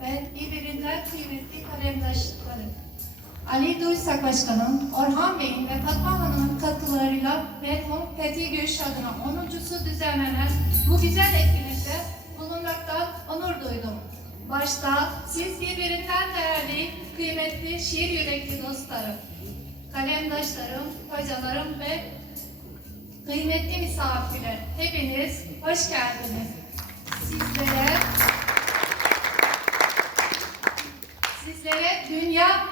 ve birbirinden kıymetli kalemdaşlıklarım. Ali Duysak Başkanım, Orhan Bey'in ve Fatma Hanım'ın katkılarıyla merhum Fethi Gülş adına 10.sü düzenlenen bu güzel etkinlikte bulunmaktan onur duydum. Başta siz birbirinden değerli, kıymetli, şiir yürekli dostlarım, kalemdaşlarım, hocalarım ve kıymetli misafirler, hepiniz hoş geldiniz. Sizlere Dünya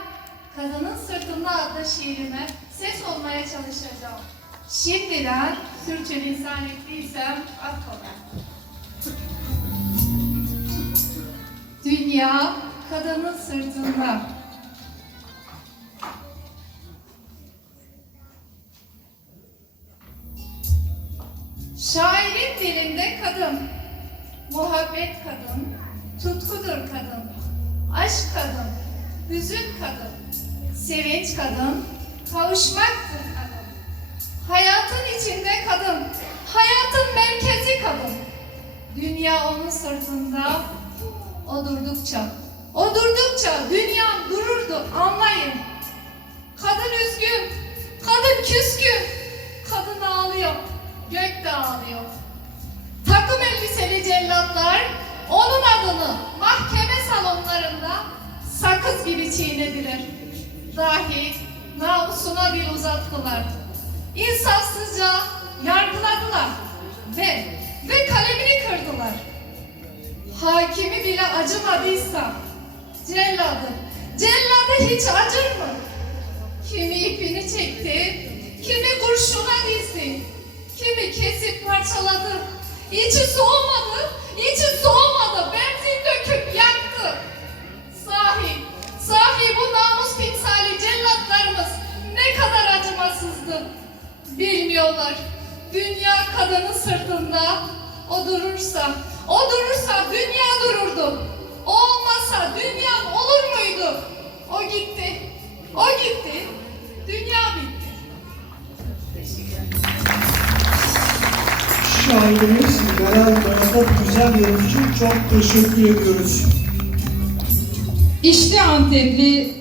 Kadının Sırtında adlı şiirime ses olmaya çalışacağım. Şimdiden sürçülisan ettiysem affola. Dünya kadının sırtında. Şairin dilinde kadın, muhabbet kadın, tutkudur kadın, aşk kadın, hüzün kadın, sevinç kadın, kavuşmaktır kadın. Hayatın içinde kadın, hayatın merkezi kadın. Dünya onun sırtında, o durdukça, o durdukça dünya dururdu anlayın. Kadın üzgün, kadın küskün, kadın ağlıyor, gök de ağlıyor. Takım elbiseli cellatlar onun adını mahkeme salonlarında çiğnediler. Dahi namusuna dil uzattılar. İnsafsızca yargıladılar ve ve kalemini kırdılar. Hakimi bile acımadıysa celladı, celladı hiç acır mı? Kimi ipini çekti, kimi kurşuna dizdi, kimi kesip parçaladı. İçi soğumadı, içi soğumadı, benzin Bilmiyorlar, dünya kadının sırtında o durursa, o durursa dünya dururdu. O olmasa dünya olur muydu? O gitti, o gitti, dünya bitti. Şairimiz Meral Murat güzel yorum için çok teşekkür ediyoruz. İşte Antepli